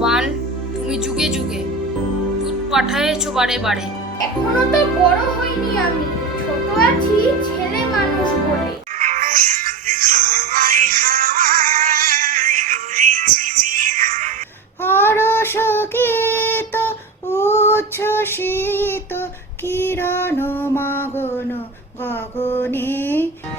ভগবান, তুমি যুগে যুগে দুধ পাঠায়েছো বারে বারে। এখনো তো বড় হইনি আমি, ছোট আছি ছেলে মানুষ বলে। হরসগীত উচ্ছ্বসিত কিরণ মগন গগনে,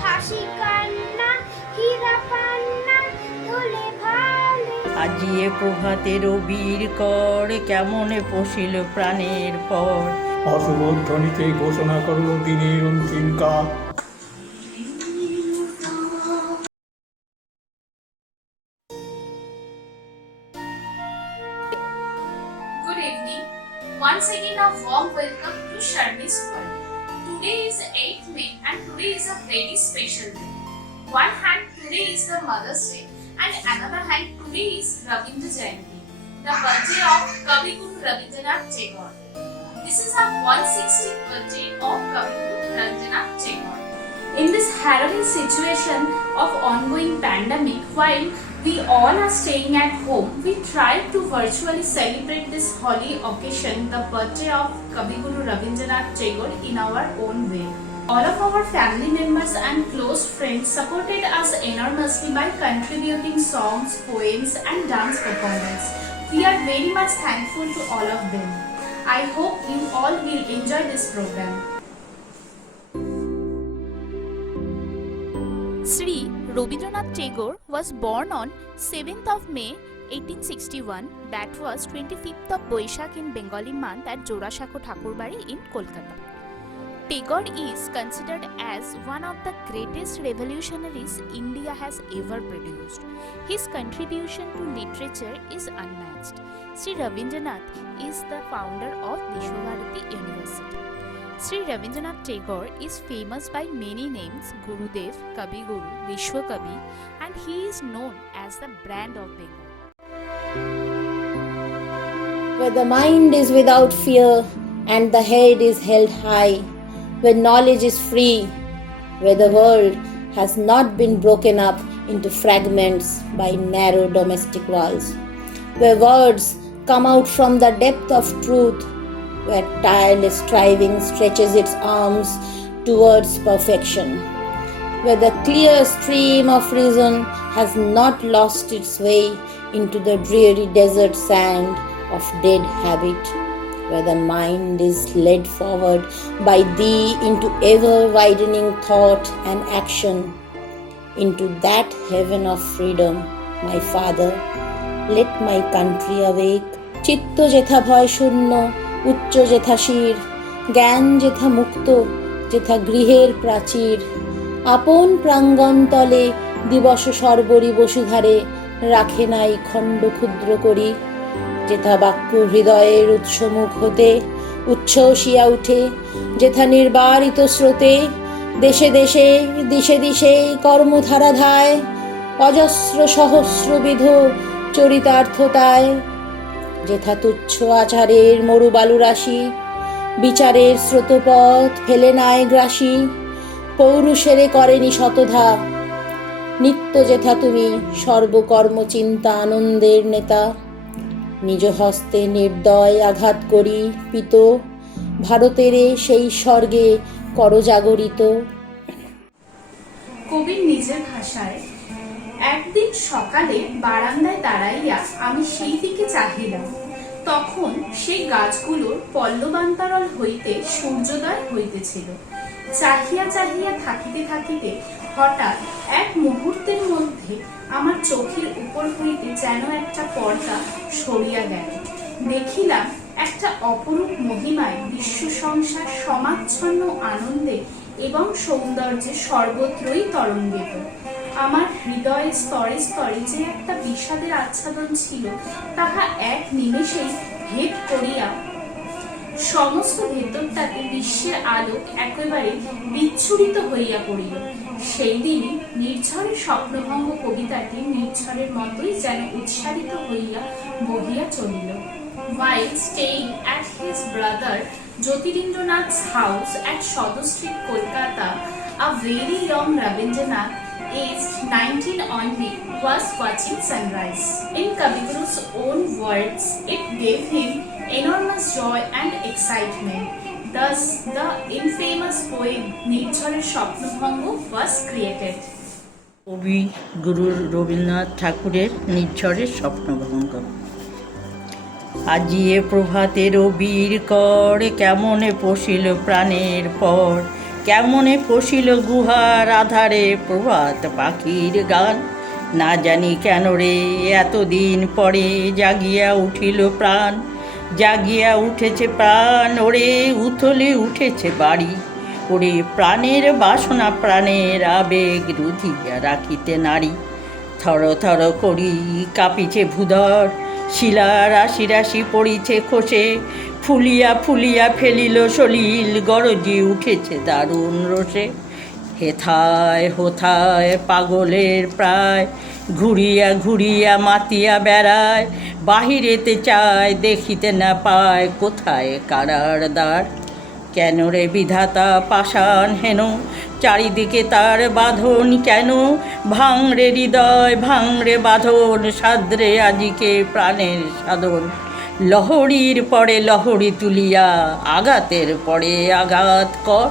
হাসি কান্না হীরা পান্না ধুলে ভালে। আজিয়ে প্রভাতে রবির কর কেমনে পশিল প্রাণের পর। অশুভ ধ্বনিতে ঘোষণা করো দিনের অন্তিম কাল। Good evening. Once again a warm welcome to Sharmi's World. Today is 8th May and today is a very special day. One hand today is the Mother's Day and another hand today is Rabindra Jayanti, the birthday of Kavi Guru Rabindranath Tagore. This is our 160th birthday of Kavi Guru Rabindranath Tagore. In this harrowing situation of ongoing pandemic, while we all are staying at home, we try to virtually celebrate this holy occasion, the birthday of Kavi Guru Rabindranath Tagore, in our own way. All of our family members and close friends supported us enormously by contributing songs, poems and dance performance. We are very much thankful to all of them. I hope you all will enjoy this program. Sri Rabindranath Tagore was born on 7th of May 1861, that was 25th of Boishakh in Bengali month at Jorashako Thakurbari in Kolkata. Tagore is considered as one of the greatest revolutionaries India has ever produced. His contribution to literature is unmatched. Sri Rabindranath is the founder of Vishwabharati University. Sri Rabindranath Tagore is famous by many names: Gurudev, Kavi Guru, Vishwa Kavi, and he is known as the brand of Bengal. where the mind is without fear and the head is held high, where knowledge is free, where the world has not been broken up into fragments by narrow domestic walls, where words come out from the depth of truth, where tireless striving stretches its arms towards perfection, where the clear stream of reason has not lost its way into the dreary desert sand of dead habit, where the mind is led forward by thee into ever-widening thought and action, into that heaven of freedom, my Father, let my country awake. চিত্ত যেথা ভয় শূন্য, উচ্চ যেথা শির, জ্ঞান যেথা মুক্ত, যেথা গৃহের প্রাচীর, আপন প্রাঙ্গণ তলে দিবস সর্বরি বসুধারে রাখে নাই খণ্ড ক্ষুদ্র করি, যেথা বাক্য হৃদয়ের উৎসমুখ হতে উচ্ছ্বসিয়া উঠে, যেথা নির্বারিত স্রোতে দেশে দেশে দিশে দিশে কর্মধারা ধায়, অজস্র সহস্রবিধ চরিতার্থতায়, যেথা তুচ্ছ আচারের মরুবালু রাশি বিচারের স্রোতপথ ফেলে নাই গ্রাসী, পৌরুষেরে করেনি শতধা, নিত্য যেথা তুমি সর্বকর্ম চিন্তা আনন্দের নেতা, নিজ হস্তে নির্দয় আঘাত করি পিত, ভারতেরে সেই স্বর্গে করজাগরিত। কবির নিজের ভাষায়, একদিন সকালে বারান্দায় দাঁড়াইয়া আমি সেই দিকে চাহিলাম, তখন সেই গাছগুলোর পল্লবান্তরল হইতে সূর্যোদয় হইতেছিল। চাহিয়া চাহিয়া থাকিতে থাকিতে হঠাৎ এক মুহূর্তের মধ্যে আমার চোখের উপর হইতে যেন একটা পর্দা সরিয়া গেল। দেখিলাম একটা অপরূপ মহিমায় বিশ্ব সংসার সমাচ্ছন্ন আনন্দে এবং সৌন্দর্যে সর্বত্রই তরঙ্গিত। আমার হৃদয়ে স্তরে স্তরে যে একটা বিষাদের আচ্ছাদন ছিল, তাহা এক নিমেষেই ভেদ করিয়া সমস্ত ভেতরটাতে বিশ্বের আলোক একেবারে বিচ্ছুরিত হইয়া পড়িল। সেই দিনই নির্ঝরের স্বপ্নভঙ্গ কবিতাটি নির্ঝরের মতোই যেন উৎসারিত হইয়া বহিয়া চলিল। While staying at his brother Jyotirindranath's house at Sodor Street, Kolkata, a very young Rabindranath aged 19 only, was watching sunrise. In Kaviguru's own words, it gave him enormous joy and excitement. Thus, the infamous poem Nirjharer Swapnobhanga was created. কবি গুরু রবীন্দ্রনাথ ঠাকুরের নির্ঝরের স্বপ্নভঙ্গ। আজিয়ে প্রভাতের বীর কর, কেমনে পশিল প্রাণের পর, কেমনে পশিল গুহার আধারে প্রভাত পাখির গান। না জানি কেন রে এতদিন পরে জাগিয়া উঠিল প্রাণ, জাগিয়া উঠেছে প্রাণ, ওরে উথলে উঠেছে বাড়ি। ওরে প্রাণের বাসনা প্রাণের আবেগ রুধিয়া রাখিতে নারী। থর থর করি কাঁপিছে ভূধর, শিলা রাশি রাশি পড়িছে খসে, ফুলিয়া ফুলিয়া ফেলিল সলিল, গরজি উঠেছে দারুণ রোষে। হেথায় হোথায় পাগলের প্রায়, ঘুরিয়া ঘুরিয়া মাতিয়া বেড়ায়, বাহিরেতে চায় দেখিতে না পায়, কোথায় কারার দ্বার। কেন রে বিধাতা পাষাণ হেন, চারিদিকে তার বাঁধন কেন, ভাঙরে হৃদয় ভাঙরে বাঁধন, সাদ্রে আজিকে প্রাণের সাধন। লহরীর পরে লহরী তুলিয়া, আঘাতের পরে আঘাত কর।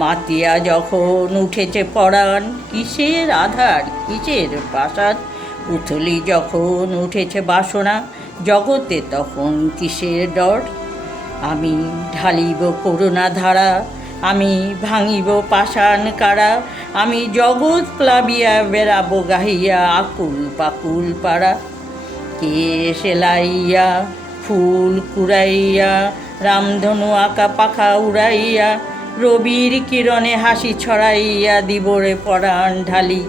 মাতিয়া যখন উঠেছে পরাণ, কিসের আধার কিসের পাষাণ। উথলি যখন উঠেছে বাসনা, জগতে তখন কিসের ডর। আমি ঢালিব করুণা ধারা, আমি ভাঙিব পাষাণ কারা, আমি জগৎ প্লাবিয়া বেড়াবো গাহিয়া আকুল পাকুল পাড়া। কে সেলাইয়া ফুল কুড়াইয়া, রামধনু আঁকা পাখা উড়াইয়া, রবির কিরণে হাসি ছড়াইয়া দিবরে পরাণ ঢালি।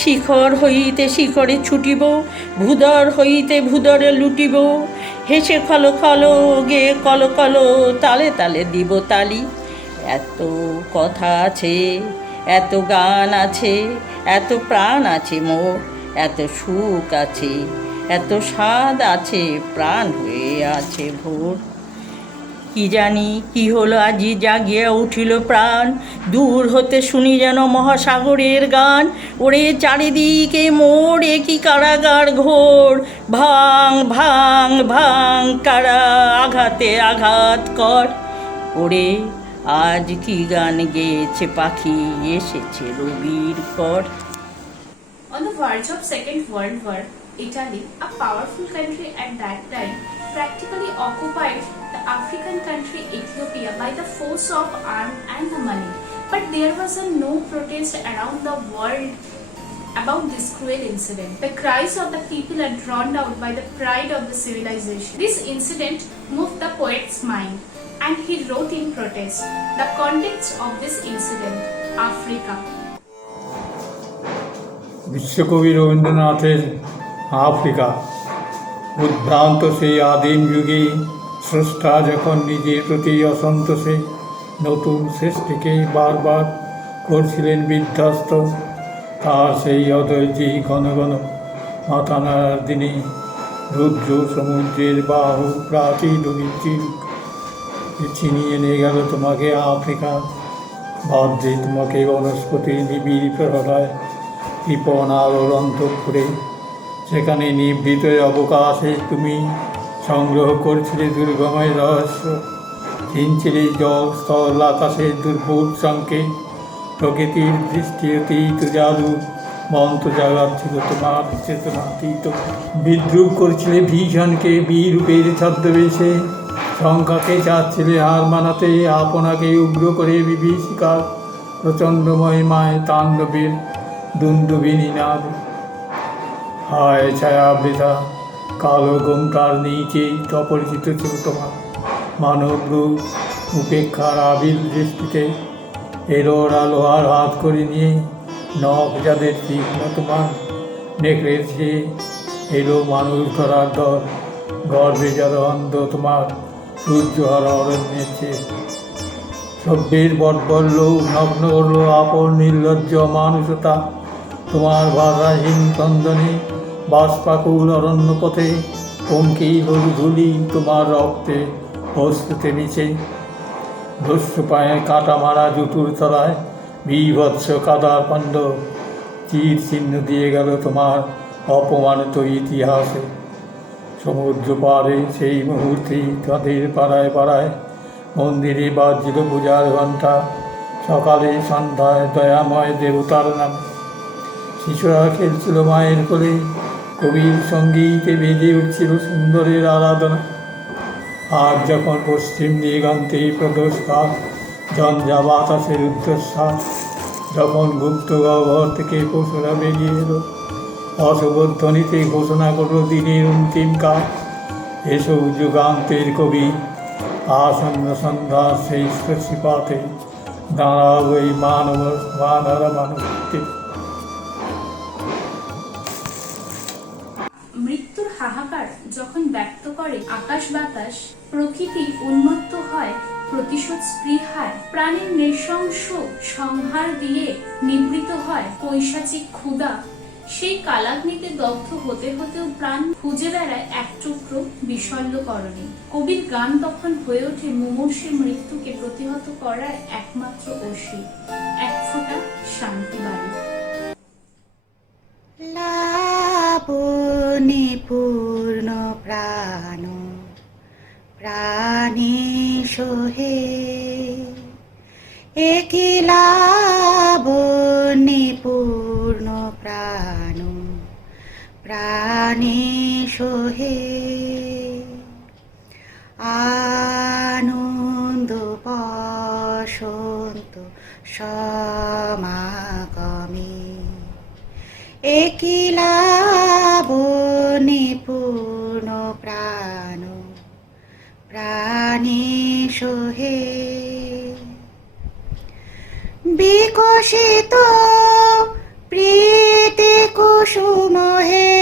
শিখর হইতে শিখরে ছুটিব, ভূদর হইতে ভূদরে লুটিব, হেসে খলো খলো গে কলো কলো, তালে তালে দিব তালি। এত কথা আছে, এত গান আছে, এত প্রাণ আছে মোর, এত সুখ আছে, এত স্বাদ আছে, প্রাণ হয়ে আছে ভোর। কি জানি কি হলো আজি জাগিয়া উঠিল প্রাণ, দূর হতে শুনি যেন মহাসাগরের গান। ওরে চারিদিকে মোর একই কারাগার ঘোর, ভাঙ ভাঙ ভাঙ কারা আঘাতে আঘাত কর। ওরে আজ কি গান গেয়েছে পাখি, এসেছে রবির পর। On the verge of Second World War, Italy, a powerful country at that time, practically occupied the African country Ethiopia by the force of arms and the money. But there was no protest around the world about this cruel incident. The cries of the people are drowned out by the pride of the civilization. This incident moved the poet's mind, and he wrote in protest. The context of this incident, Africa. বিশ্বকবি রবীন্দ্রনাথের Africa. উদ্ভ্রান্ত সেই আদিম যুগে স্রষ্টা যখন নিজের প্রতি অসন্তোষে নতুন সৃষ্টিকে বারবার করছিলেন বিধ্বস্ত, তার সেই অধৈর্যেই ঘন ঘন মাথা নাড়ার দিনে রুদ্র সমুদ্রের বাহু প্রাচীন চিল ছিনিয়ে নিয়ে গেল তোমাকে আফ্রিকা। বাধ্যে তোমাকে বনস্পতির নিবিড় প্রহরায় কৃপণ আলোর অন্তঃপুরে, সেখানে নিভৃত অবকাশে তুমি সংগ্রহ করছিলে দুর্গমের রহস্য, চিনছিলে জল স্থল আকাশের দুর্বোধ সংকেত, প্রকৃতির দৃষ্টি অতীত জাদু মন্ত্র জাগাচ্ছিল তোমার চেতনাতীত। বিদ্রুপ করছিলে ভীষণকে বীরূপের ছদ্মবেশে, শঙ্কাকে চাচ্ছিলে হার মানাতে, আপনাকে উগ্র করে বিভীষিকার প্রচণ্ড মহিমায় তাণ্ডবের দুন্দুবিনী নাদ। হায় ছায়াবৃতা কালো ঘোমটার নিচেই অপরিচিত ছিল তোমার মানব রূপ, উপেক্ষার আবিল দৃষ্টিতে এলোরা লোহার হাত করে নিয়ে নখ যাদের তীক্ষ্ণ তোমার নেকড়েছে এলো মানুষ ধরার দল, গর্বে যারা অন্ধ তোমার সূর্যহারা অরণ্যের চেয়ে। সভ্যের বটবল্ল নগ্ন করল আপন নির্লজ্জ মানুষতা, তোমার ভাষাহীন চন্দনে বাষ্পাকুল অরণ্য পথে পঙ্কি হলু ধুলি তোমার রক্তে হস্তুতে মিশে। দস্যু পায়ে কাটা মারা জুতুর তলায় বীভৎস কাদার পাণ্ড, তীর চিহ্ন দিয়ে গেল তোমার অপমানিত ইতিহাসে। সমুদ্র পাড়ে সেই মুহূর্তেই তাদের পাড়ায় পাড়ায় মন্দিরে বাজছিল পূজার ঘণ্টা। সকালে সন্ধ্যায় দয়াময় দেবতার নামে শিশুরা খেলছিল মায়ের কোলে, কবির সঙ্গীতে বেজে উঠছিল সুন্দরের আরাধনা। আর যখন পশ্চিম দিগন্তে প্রদোষকাল, ঝঞ্ঝা বাতাসের উচ্চশ্বাস, যখন গুপ্ত গহ্বর থেকে পশুরা বেরিয়ে এলো, অশুভধ্বনিতে ঘোষণা করল দিনের অন্তিম কাল। এসো যুগান্তের কবি, আসন্ন সন্ধ্যার সেই স্পর্শিপাতে দাঁড়াবো এই মানহারা মানবতে। মৃত্যুর হাহাকার যখন ব্যক্ত করে আকাশ বাতাস, প্রকৃতি উন্মত্ত হয় প্রতিশোধ স্পৃহায়, প্রাণীর নৃশংস সংহার দিয়ে নিবৃত হয় পৈশাচিক ক্ষুধা, সেই কালাগ্নিতে দগ্ধ হতে হতেও প্রাণ খুঁজে বেড়ায় এক টুকরো বিশল্যকরণে। কবির গান তখন হয়ে ওঠে মুমূর্ষের মৃত্যুকে প্রতিহত করার একমাত্র ওষুধ, এক ফোঁটা শান্তি বাড়ি। লাবণী পূর্ণ প্রাণ প্রাণী সোহে, একি লাবণী পূর্ণ প্রাণ প্রাণী সোহে, আনন্দ বসন্ত সমাগমে, একি লাবণী পূর্ণ প্রাণ প্রাণী সোহে, বিকশিত প্রীতি কুসুম হে,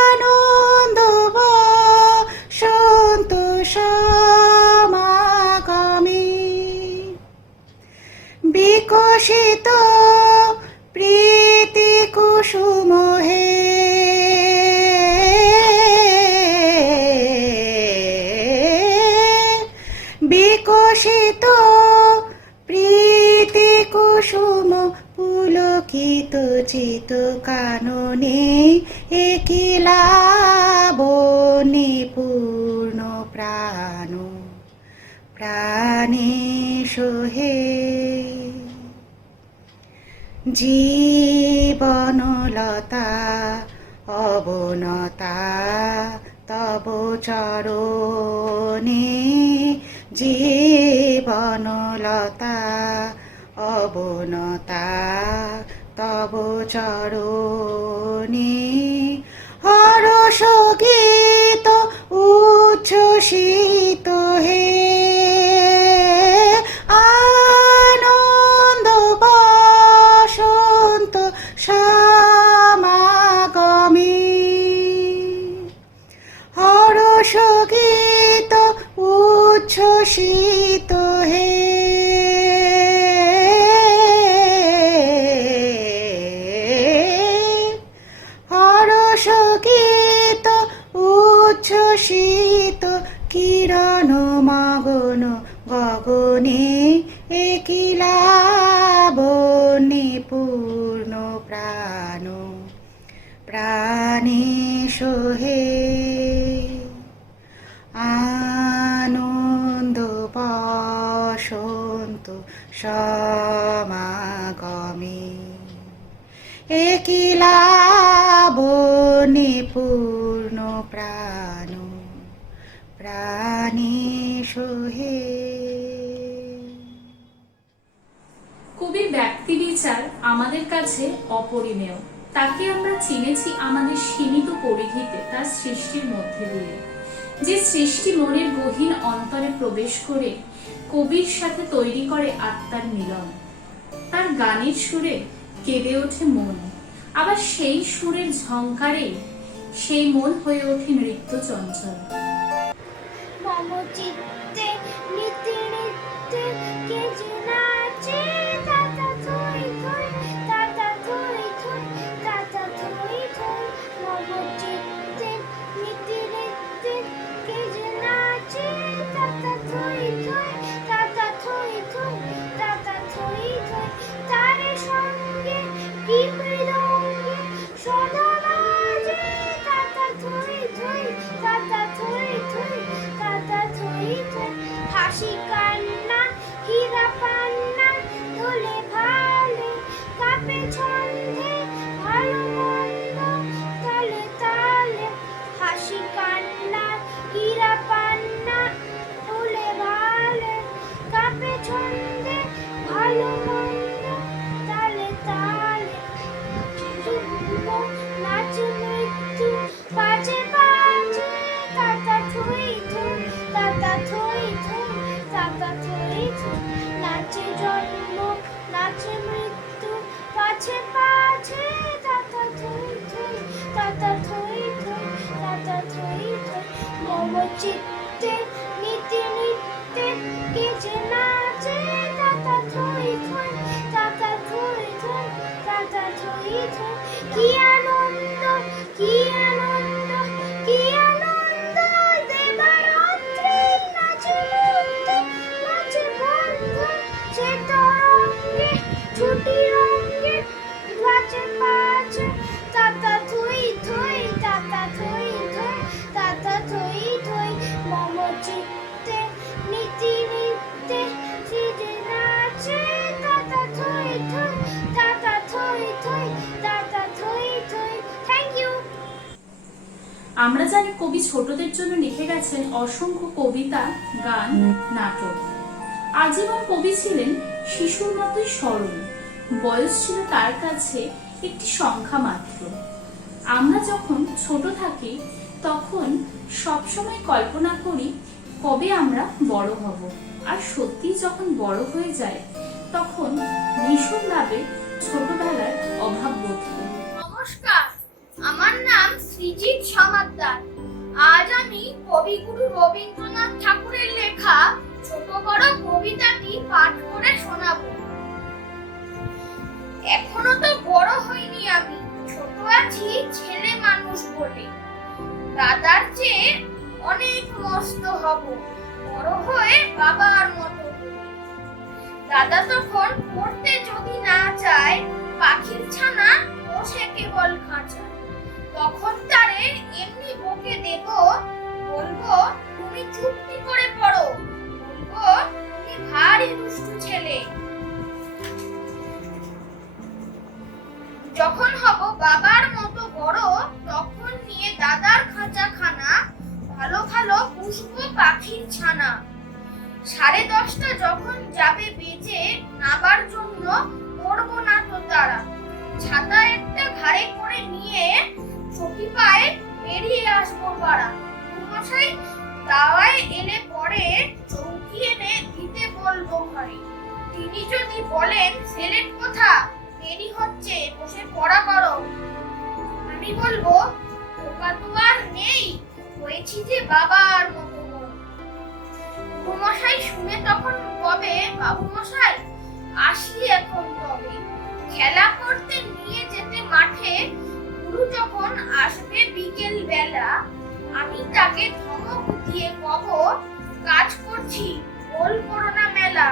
আনন্দ বসন্ত সমাগমে, বিকশিত প্রীতি কুসুম হে, বিকশিত প্রীতি কুসুম পুলকিত চিত কাননে, একি লাবণী পূর্ণ প্রাণ প্রাণী সোহে, জীবনলতা অবনতা তব চরণে, জীবনলতা অবনতা তব চরণে, হরষ গীত উচ্ছ্বসিত হে, আনন্দ বসন্ত সমাগমে, হরষ গীত উচ্ছ্বসিত হে, হরষ গীত উচ্ছ্বসিত কিরণ মগন গগনে, একি লাবণী পূর্ণ প্রাণ প্রাণী সোহে, আনন্দ বসন্ত সমাগমে, একি লাবণী পূর্ণ প্রাণ প্রাণী সোহে। কবির ব্যক্তি বিচার আমাদের কাছে অপরিমেয়। তাকে আমরা চিনেছি আমাদের সীমিত পরিধিতে, তার সৃষ্টির মধ্যে দিয়ে, যে সৃষ্টি মনের গহীন অন্তরে প্রবেশ করে কবির সাথে তৈরি করে আত্মার মিলন। তার গানের সুরে কেঁদে ওঠে মন, আবার সেই সুরের ঝংকারে সেই মন হয়ে ওঠে নৃত্য চঞ্চল। মম চিত্তে নিত্যে নিত্যে কে যে নাচে, তাতা থই থই, তাতা থই থই, তাতা থই থই। মম চিত্তে নিত্যে নিত্যে কে যে নাচে, তাতা থই থই, তাতা থই থই, তাতা থই থই। তারে আমরা জানি কবি ছোটদের জন্য লিখে গেছেন অসংখ্য কবিতা, গান, নাটক। আজীবন কবি ছিলেন শিশুর মতোই সরল। বয়স ছিল তার কাছে একটি সংখ্যা মাত্র। আমরা যখন ছোট থাকি তখন সবসময় কল্পনা করি কবে আমরা বড় হব, আর সত্যি যখন বড় হয়ে যায় তখন ভীষণভাবে ছোটবেলার অভাব বোধ করি। নমস্কার, আমার নাম সৃজিত সমাদ্দার। আজ আমি কবিগুরু রবীন্দ্রনাথ ঠাকুরের লেখা ছোট বড় কবিতাটি পাঠ করে শোনাবো। এখনো তো বড় হইনি আমি, ছোট আছি ছেলে মানুষ বলে। দাদার চেয়ে অনেক মস্ত হব, বড় হয়ে বাবার মতো হলে। দাদা তখন পড়তে যদি না চায়, পাখির ছানা বসে কেবল খাঁচায়। তখন তারে এমনি বকে দেব, বলবো তুমি চুপটি করে পড়ো, বলবো তুমি ভারী দুষ্টু ছেলে। যখন হব বাবার মতো বড়, তখন নিয়ে দাদার খাঁচাখানা ভালো ভালো পুষবো পাখির ছানা। 10:30 যখন যাবে বেজে, নাবার জন্য পড়বো না তো তারা। ছাতা একটা ঘাড়ে করে নিয়ে চটি পায়ে বেরিয়ে আসবো পাড়া। মশাই দাওয়ায় এলে পরে চৌকি এনে দিতে বলবো ঘরে। তিনি যদি বলেন সেলেট কোথা, দেরি হচ্ছে বসে পড়া করো, আমি বলবো পোকা তো আর নেই, হয়েছি যে বাবার মতো বড়। মশাই শুনে তখন কবে, বাবু মশাই আসি এখন তবে। খেলা করতে নিয়ে যেতে মাঠে গুরু যখন আসবে বিকেল বেলা, আমি তাকে ধমক দিয়ে কব, কাজ করছি বল করো না মেলা।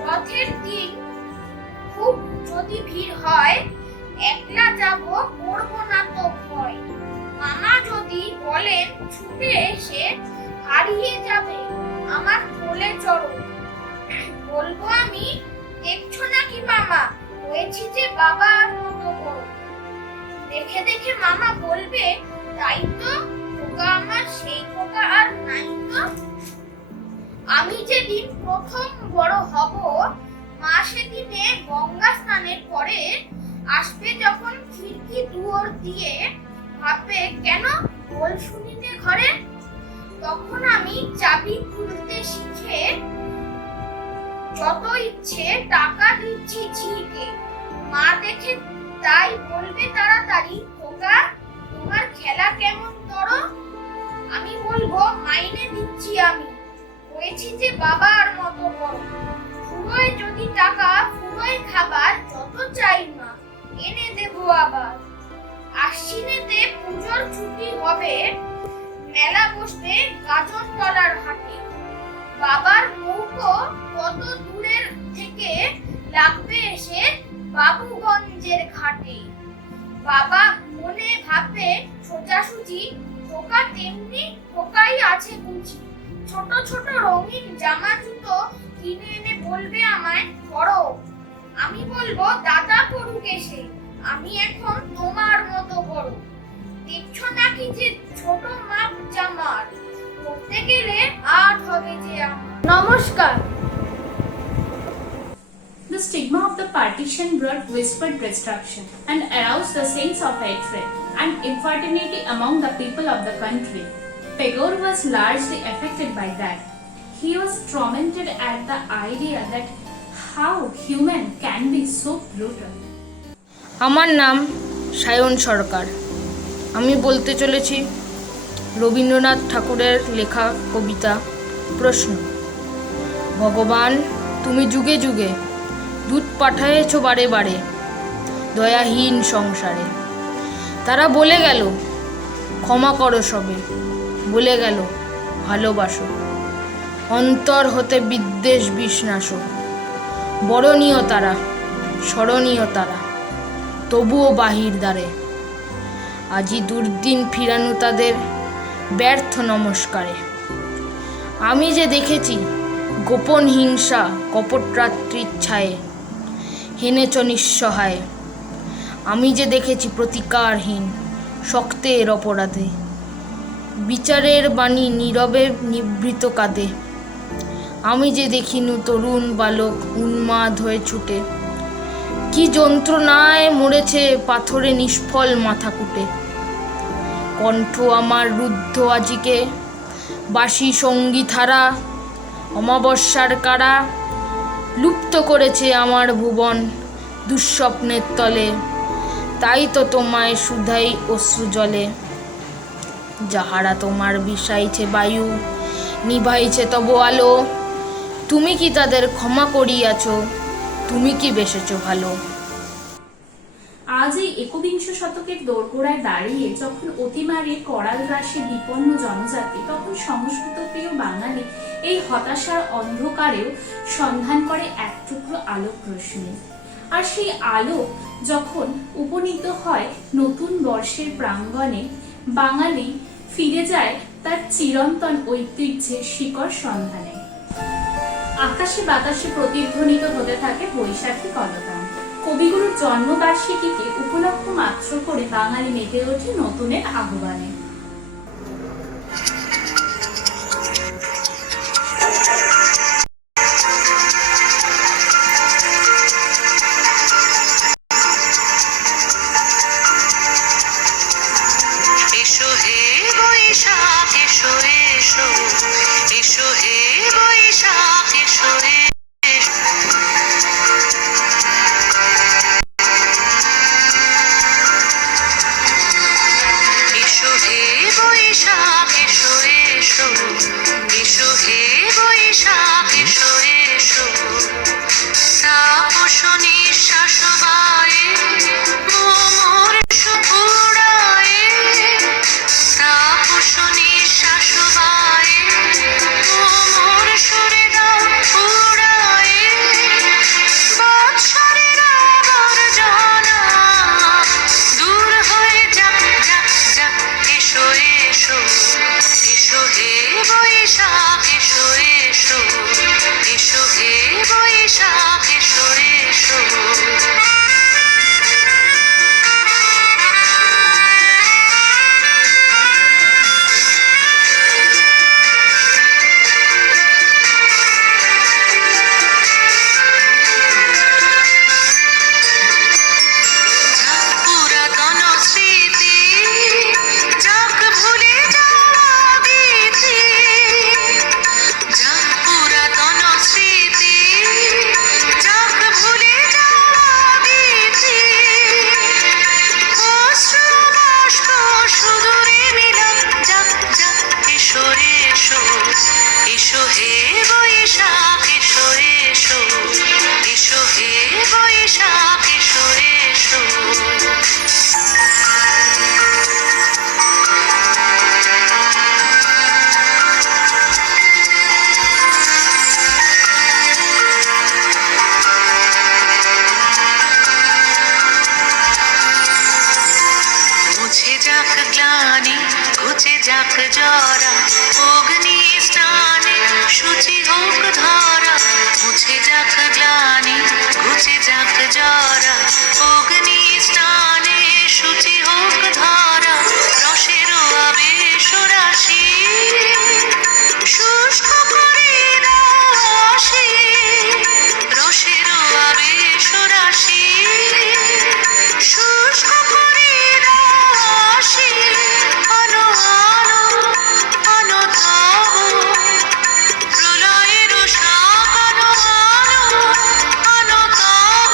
রথের দিন খুব যদি ভিড় হয়, একলা যাব করবো না তো ভয়। মামা যদি বলেন ছুটে এসে, হারিয়ে যাবে আমার কোলে চড়ো, বলবো আমি দেখছো নাকি মামা, হয়েছি যে বাবার মতো বড়। দেখে দেখে মামা বলবে, তাই তো খোকা আমার, সেই খোকা আর নাই তো। আমি যেদিন প্রথম বড় হব, মা সেদিনে গঙ্গা স্নানের পরে আসবে যখন খিড়কি দুয়ার দিয়ে, ভাববে কেন বল শুনিতে ঘরে। তখন আমি চাবি খুলতে শিখে যত ইচ্ছে টাকা দিচ্ছি ঝিকে। মা দেখে তাই বলবে তাড়াতাড়ি, খোকা তোমার খেলা কেমন করো। আমি বলবো মাইনে দিচ্ছি আমি, হয়েছি যে বাবার মতো বড়। ফুরোয় যদি টাকা, ফুরোয় খাবার, যত চাই মা এনে দেবো আবার। আশ্বিনেতে পুজোর ছুটি হবে, মেলা বসবে গাজনতলার হাটে। বাবার নৌকো কত দূরের থেকে লাগবে এসে বাবুগঞ্জের ঘাটে। বাবা মনে ভাববে সোজাসুজি, খোকা তেমনি খোকাই আছে বুঝি। ছোট ছোট রঙিন জামা জুতো কিনে এনে বলবে আমায় পরো। আমি বলবো দাদা পড়ুক এসে, আমি এখন তোমার মতো বড়। দেখছো নাকি যে ছোট মাপ জামার, পড়তে গেলে আট হবে যে আমার। নমস্কার। The stigma of the partition brought whispered destruction and aroused the sense of hatred and infraternity among the people of the country. Tagore was largely affected by that. He was tormented at the idea that how human can be so brutal. আমার নাম সায়ন সরকার। আমি বলতে চলেছি রবীন্দ্রনাথ ঠাকুরের লেখা কবিতা প্রশ্ন। ভগবান তুমি যুগে যুগে দূত পাঠায়েছ বারে বারে দয়াহীন সংসারে। তারা বলে গেল ক্ষমা করো সবে, বলে গেল ভালোবাসো, অন্তর হতে বিদ্বেষ বিষ্ণাস। বরণীয় তারা, স্মরণীয় তারা, তবুও বাহির দ্বারে। আজি দুর্দিন ফিরানো তাদের ব্যর্থ নমস্কারে। আমি যে দেখেছি গোপন হিংসা কপট রাত্রির ছায়ে হেনেছ নিঃসহায়। আমি যে দেখেছি প্রতিকারহীন শক্তের অপরাধে বিচারের বাণী নীরবে নিভৃত কাঁদে। আমি যে দেখিনু তরুণ বালক উন্মাদ হয়ে ছুটে, কি যন্ত্রণায় মরেছে পাথরে নিষ্ফল মাথা কুটে। কণ্ঠ আমার রুদ্ধ আজিকে, বাঁশি সঙ্গীতহারা, অমাবস্যার কারা লুপ্ত করেছে আমার ভুবন দুঃস্বপ্নের তলে। তাই তো তোমায় শুধাই অশ্রু জলে, যাহারা তোমার বিষাইছে বায়ু, নিভাইছে তব আলো, তুমি কি তাদের ক্ষমা করিয়াছ, তুমি কি বেসেছ ভালো। আজ এই একবিংশ শতকের দোরগোড়ায় দাঁড়িয়ে যখন অতিমারীর করাল গ্রাসে বিপন্ন জনজাতি, তখন সংস্কৃত প্রিয় বাঙালি এই হতাশার অন্ধকারেও সন্ধান করে এক টুকরো আলোক রশ্মি। আর সেই আলো যখন উপনীত হয় নতুন বর্ষের প্রাঙ্গণে, বাঙালি ফিরে যায় তার চিরন্তন ঐতিহ্যের শিকড় সন্ধানে। আকাশে বাতাসে প্রতিধ্বনিত হতে থাকে বৈশাখী কলতান। কবিগুরুর জন্মবার্ষিকীকে উপলক্ষ মাত্র করে বাঙালি মেতে ওঠে নতুনের আহ্বানে। এসো হে বৈশাখ এসো এসো, এসো হে বৈশাখ এসো এসো হে বৈশাখ এসো এসো, এসো হে বৈশাখ এসো এসো। তাপস নিঃশ্বাস বায়ে মোর সুপুরায়ে, তাপস নিঃশ্বাস বায়ে মোর সুরে দাও পুরায়ে। বৎসরের আবর্জনা দূর হয়ে যাক যাক যাক, এসো এসো, এসো হে বৈশাখ এসো এসো, এসো হে বৈশাখ এসো এসো। যাক পুরাতন স্মৃতি, যাক ভুলে যাওয়া গীতি, যাক পুরাতন স্মৃতি, যাক ভুলে যাওয়া গীতি। অশ্রু বাষ্প সুদূরে মিলাপ যাক যাক, এসো এসো, এসো হে বৈশাখ এসো এসো, এসো হে বৈশাখ এসো এসো। মুছে যাক গ্লানি, ঘুচে যাক জরা, অগ্নি স্নানে শুচি হোক ধরা। মুছে যাক গ্লানি, ঘুচে যাক জরা, অগ্নি স্নানে শুচি হোক ধরা। রসের আবেশ রাশি শুষ্ক করে দাও হাসি, রসের আবেশ রাশি শুষ্ক করে দাও হাসি। আনো আনো আনো তব প্রলয়ের শাক, আনো আনো আনো তব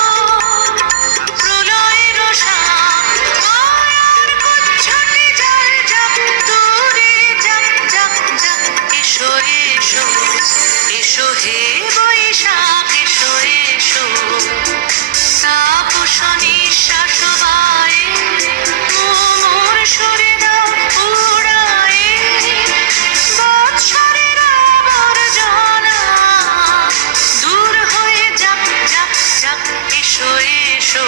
প্রলয়ের শাক। মায়ার কুচ্ছটি যায় যাক দূরে যাক যাক যাক, এসো এসো, এসো হে বৈশাখ এসো এসো। তাপস নিঃশ্বাস বায়ে মোর সুরে দাও পুরায়ে। বৎসরের আবর্জনা দূর হয়ে যাক যাক যাক, এসো এসো,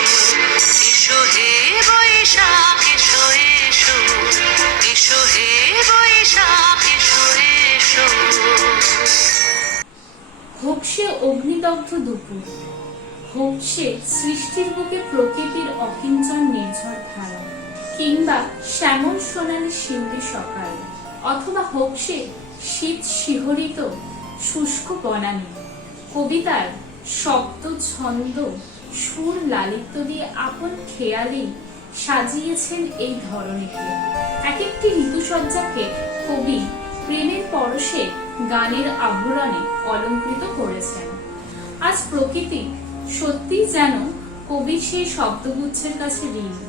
এসো হে বৈশাখ এসো এসো, এসো হে বৈশাখ এসো এসো। হোক সে অগ্নিদগ্ধ দুপুর, হোক সে সৃষ্টির বুকে প্রকৃতির অকিঞ্চন নির্ঝর ধারা, কিংবা শ্যামল সোনালি শিউলি সকাল, অথবা হোক সে শীত শিহরিত শুষ্ক বনানী। কবিতার শব্দ, ছন্দ, সুর, লালিত্য দিয়ে আপন খেয়ালি সাজিয়েছেন এই ধরনীকে। এক একটি ঋতুসজ্জাকে কবি প্রেমের পরশে গানের আভরণে অলঙ্কৃত করেছেন। আজ প্রকৃতি সত্যি যেন কবির সেই শব্দগুচ্ছের কাছে ঋণী।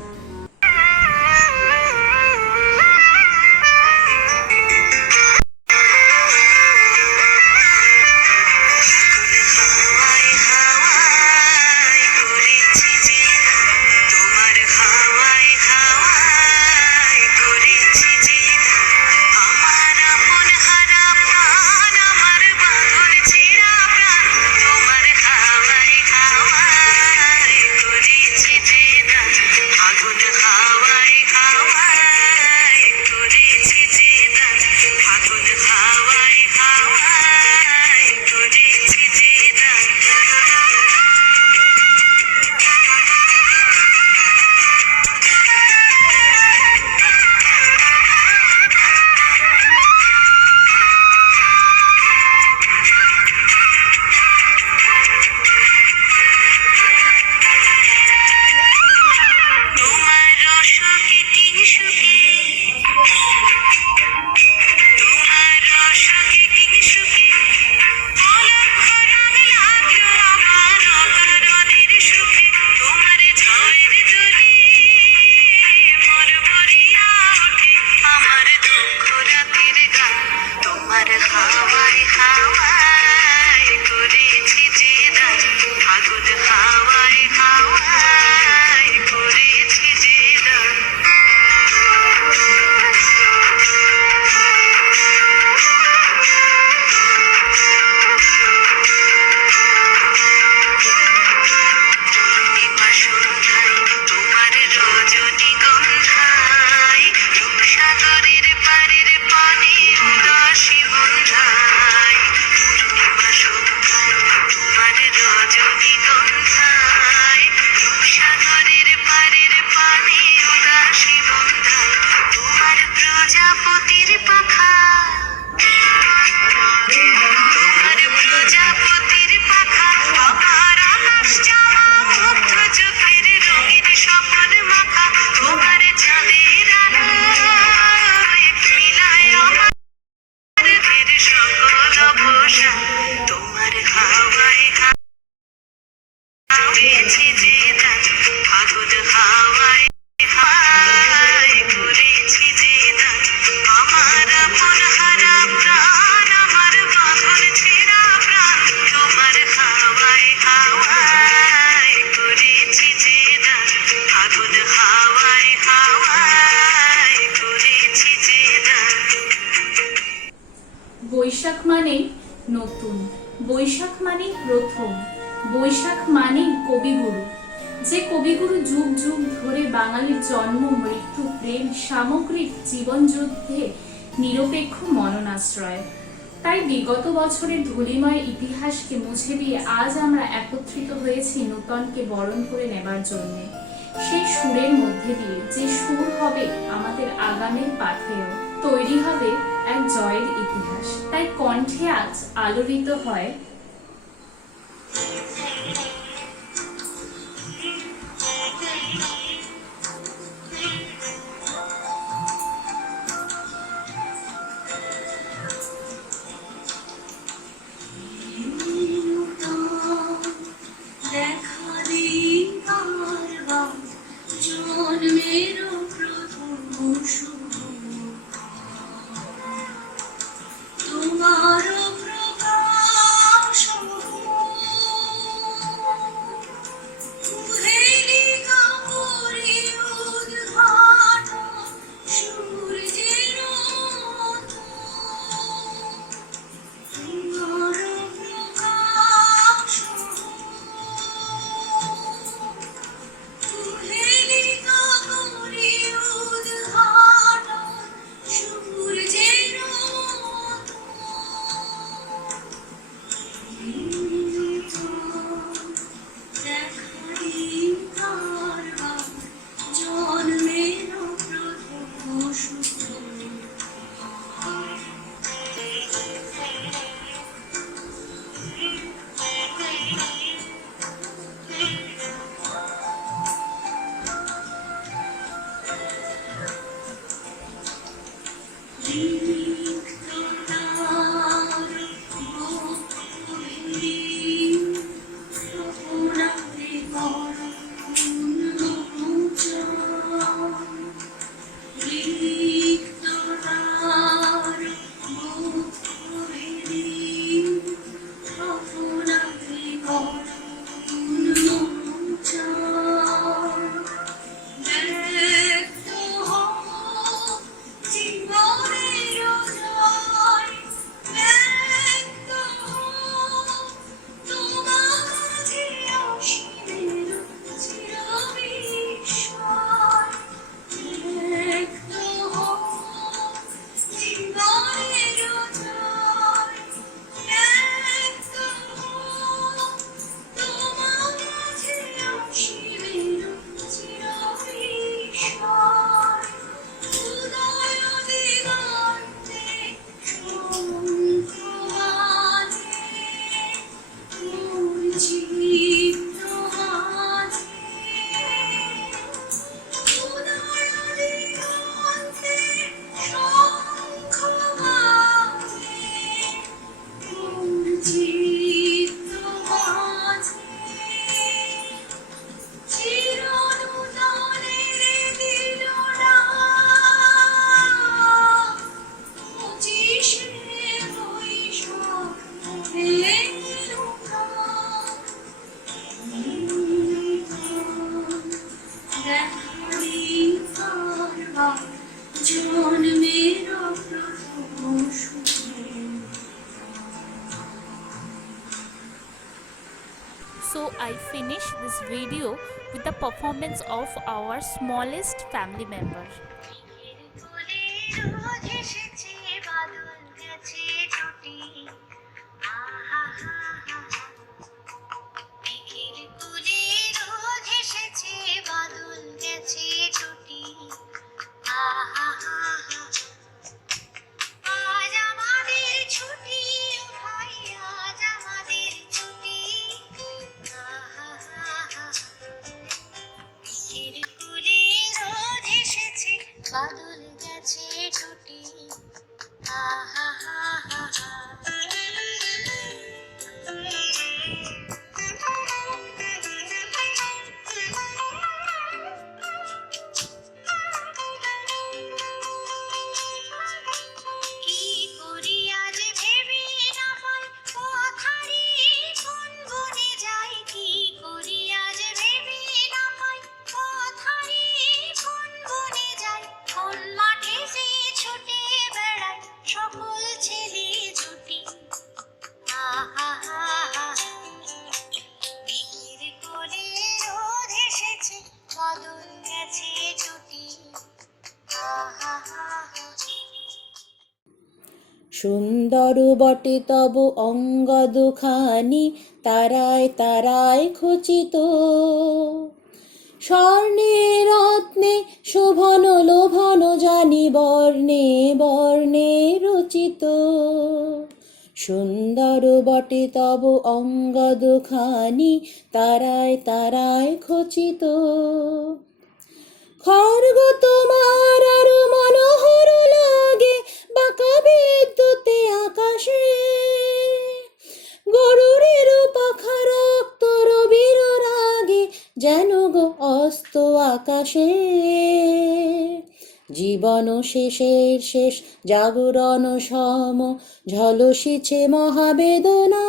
বৈশাখ মানেই নতুন, বৈশাখ মানেই প্রথম, বৈশাখ মানেই কবিগুরু। যে কবিগুরু যুগ যুগ ধরে বাঙালির জন্ম, মৃত্যু, প্রেম, সামগ্রিক জীবন যুদ্ধে নিরপেক্ষ মননাশ্রয়। তাই বিগত বছরের ধূলিময় ইতিহাসকে মুছে দিয়ে আজ আমরা একত্রিত হয়েছি নূতনকে বরণ করে নেবার জন্য। সেই সুরের মধ্যে দিয়ে যে সুর হবে আমাদের আগামীর পাথেয়, তৈরি হবে এক জয়ের ইতিহাস। তাই কণ্ঠে আজ আলোড়িত হয় So I finish this video with the performance of our smallest family member. বাদল গেছে ছুটি আহা হা হা হা কি করি আজ ভেবে না পাই পথারি কোন বনে যাই কি করি আজ ভেবে না পাই পথারি কোন বনে যাই কোন মাঠে যে ছুটে বেড়ায় সকল ছেলে ছুটি আহা হা হা বিকেল করে রোদ এসেছে বাদল গেছে ছুটি আহা হা হা সুন্দর বটে তব অঙ্গ দুখানি তারায় তারায় খচিত, স্বর্ণে রত্নে শোভন লোভন জানি বর্ণে বর্ণে রচিত। সুন্দর বটে তব অঙ্গ দুখানি তারায় তারায় খচিত, খড়গ তোমার আরো মনোহর লাগে বাঁকা বিদ্যুতে আকাশে, গরুরের পাখা রক্ত রবির রাগে যেন গো অস্ত আকাশে। জীবন শেষের শেষ জাগরণ সম ঝলসিছে মহাবেদনা,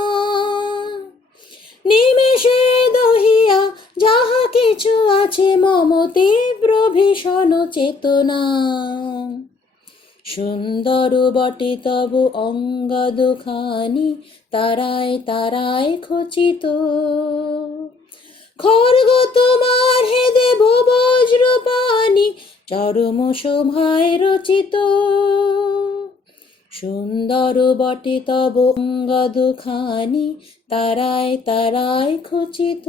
নিমেষে দহিয়া যাহা কিছু আছে মম তীব্র ভীষণ চেতনা। সুন্দর বটে তব অঙ্গ দুখানি তারায় তারায় খচিত, খড়গ তোমার হে দেব বজ্রপানি চরম শোভায় রচিত। সুন্দর বটে তব অঙ্গ দুখানি তারায় তারায় খচিত।